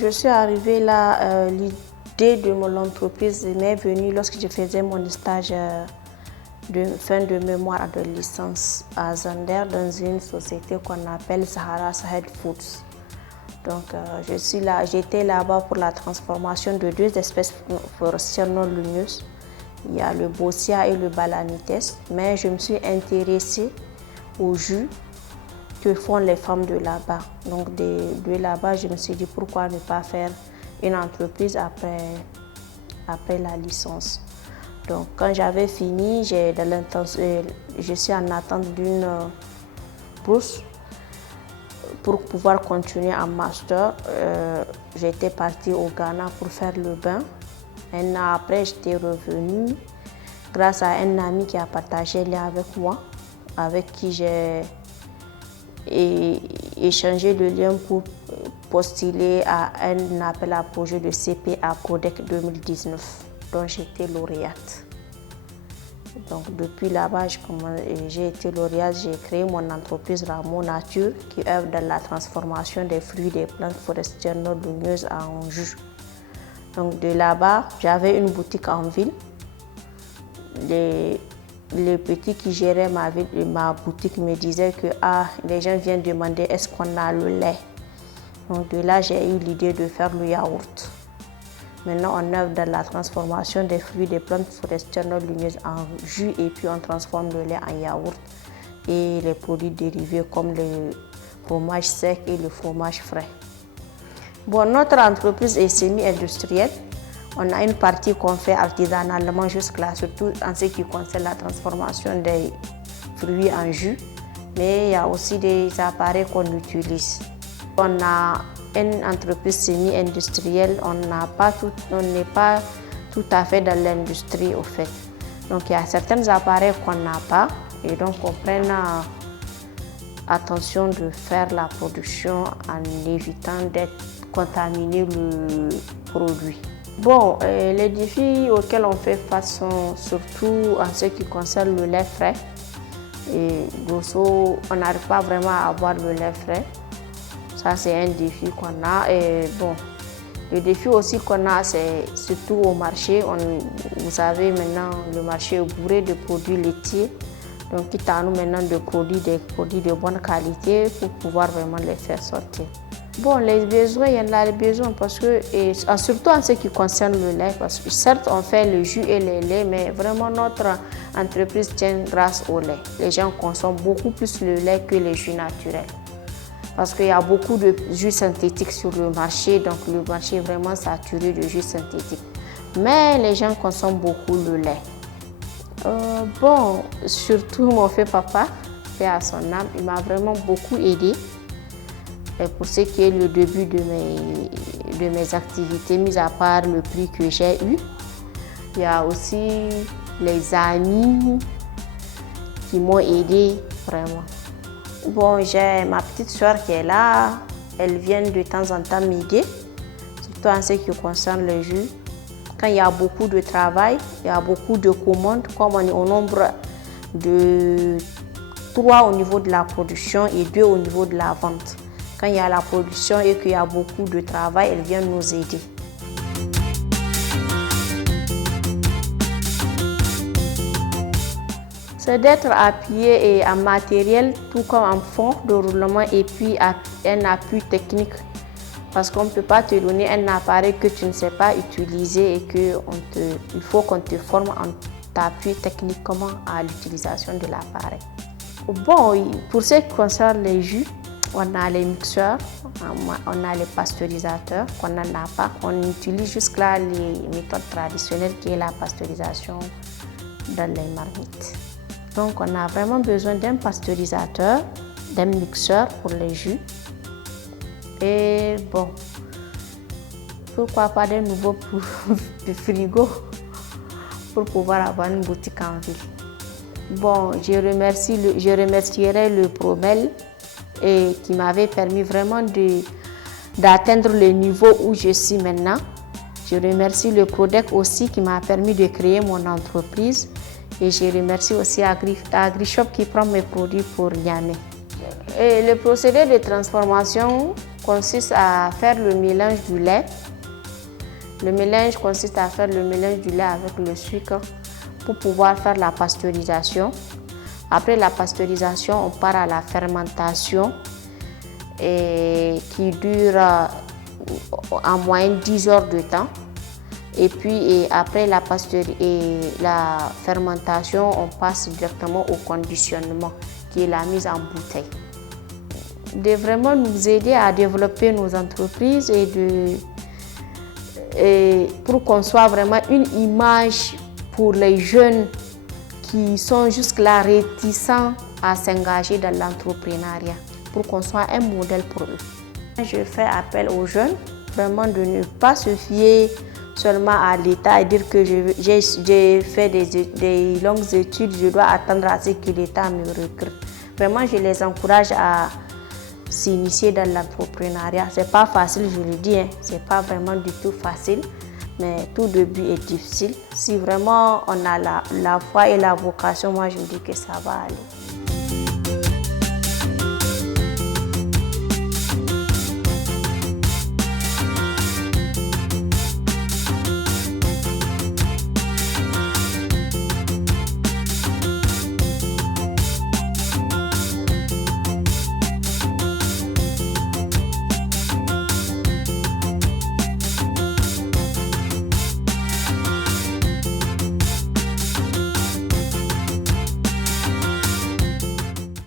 je suis arrivée là, l'idée de mon entreprise m'est venue lorsque je faisais mon stage de fin de mémoire de licence à Zander dans une société qu'on appelle Sahara Sahel Foods. Donc j'étais là-bas pour la transformation de deux espèces forestières non lumineuses. Il y a le Bossia et le Balanites, mais je me suis intéressée au jus que font les femmes de là-bas. Donc de là-bas, je me suis dit pourquoi ne pas faire une entreprise après la licence. Donc quand j'avais fini, je suis en attente d'une bourse pour pouvoir continuer en master. J'étais partie au Ghana pour faire le bain. Un an après, j'étais revenue grâce à un ami qui a partagé le lien avec moi, avec qui j'ai échangé le lien pour postuler à un appel à projet de CPA Codec 2019, dont j'étais lauréate. Donc depuis là-bas, j'ai été lauréate, j'ai créé mon entreprise Ramo Nature qui œuvre dans la transformation des fruits des plantes forestières non lumineuses en jus. Donc de là-bas, j'avais une boutique en ville. Les petits qui géraient ma boutique me disaient que les gens viennent demander est-ce qu'on a le lait. Donc de là, j'ai eu l'idée de faire le yaourt. Maintenant, on œuvre dans la transformation des fruits des plantes forestières non lumineuses en jus et puis on transforme le lait en yaourt et les produits dérivés comme le fromage sec et le fromage frais. Bon, notre entreprise est semi-industrielle. On a une partie qu'on fait artisanalement jusque-là, surtout en ce qui concerne la transformation des fruits en jus. Mais il y a aussi des appareils qu'on utilise. On a une entreprise semi-industrielle, on n'est pas tout à fait dans l'industrie au fait. Donc il y a certains appareils qu'on n'a pas et donc on prend attention de faire la production en évitant d'être contaminer le produit. Bon, les défis auxquels on fait face sont surtout en ce qui concerne le lait frais. Et grosso, on n'arrive pas vraiment à avoir le lait frais. Ça, c'est un défi qu'on a. Et bon, le défi aussi qu'on a, c'est surtout au marché. Vous savez, maintenant, le marché est bourré de produits laitiers. Donc, quitte à nous maintenant des produits de bonne qualité pour pouvoir vraiment les faire sortir. Bon, les besoins, il y en a les besoins parce que, surtout en ce qui concerne le lait, parce que certes, on fait le jus et les laits, mais vraiment notre entreprise tient grâce au lait. Les gens consomment beaucoup plus le lait que les jus naturels. Parce qu'il y a beaucoup de jus synthétiques sur le marché, donc le marché est vraiment saturé de jus synthétiques. Mais les gens consomment beaucoup le lait. Bon, surtout mon fait papa, paix à son âme, il m'a vraiment beaucoup aidé. Et pour ce qui est le début de mes activités, mis à part le prix que j'ai eu, il y a aussi les amis qui m'ont aidé vraiment. Bon, j'ai ma petite soeur qui est là, elle vient de temps en temps m'aider, surtout en ce qui concerne le jus. Quand il y a beaucoup de travail, il y a beaucoup de commandes, comme on est au nombre de 3 au niveau de la production et 2 au niveau de la vente. Quand il y a la production et qu'il y a beaucoup de travail, elle vient nous aider. C'est d'être appuyé en matériel, tout comme en fonds de roulement et puis un appui technique. Parce qu'on ne peut pas te donner un appareil que tu ne sais pas utiliser et qu'il faut qu'on te forme en t'appuie techniquement à l'utilisation de l'appareil. Bon, pour ce qui concerne les jus, on a les mixeurs, on a les pasteurisateurs qu'on n'en a pas. On utilise jusque-là les méthodes traditionnelles qui est la pasteurisation dans les marmites. Donc on a vraiment besoin d'un pasteurisateur, d'un mixeur pour les jus. Et bon, pourquoi pas d'un nouveau frigo pour pouvoir avoir une boutique en ville. Bon, je remercierai le Promel qui m'avait permis vraiment d'atteindre le niveau où je suis maintenant. Je remercie le Prodec aussi qui m'a permis de créer mon entreprise. Et je remercie aussi AgriShop qui prend mes produits pour Niamey. Et le procédé de transformation consiste à faire le mélange du lait. Le mélange consiste à faire le mélange du lait avec le sucre pour pouvoir faire la pasteurisation. Après la pasteurisation, on part à la fermentation qui dure en moyenne 10 heures de temps. Et puis après la fermentation, on passe directement au conditionnement, qui est la mise en bouteille. De vraiment nous aider à développer nos entreprises et pour qu'on soit vraiment une image pour les jeunes qui sont jusque-là réticents à s'engager dans l'entrepreneuriat, pour qu'on soit un modèle pour eux. Je fais appel aux jeunes vraiment de ne pas se fier seulement à l'État et dire que j'ai fait des longues études, je dois attendre à ce que l'État me recrute. Vraiment, je les encourage à s'initier dans l'entrepreneuriat. C'est pas facile, je le dis, c'est pas vraiment du tout facile, mais tout début est difficile. Si vraiment on a la foi et la vocation, moi je me dis que ça va aller.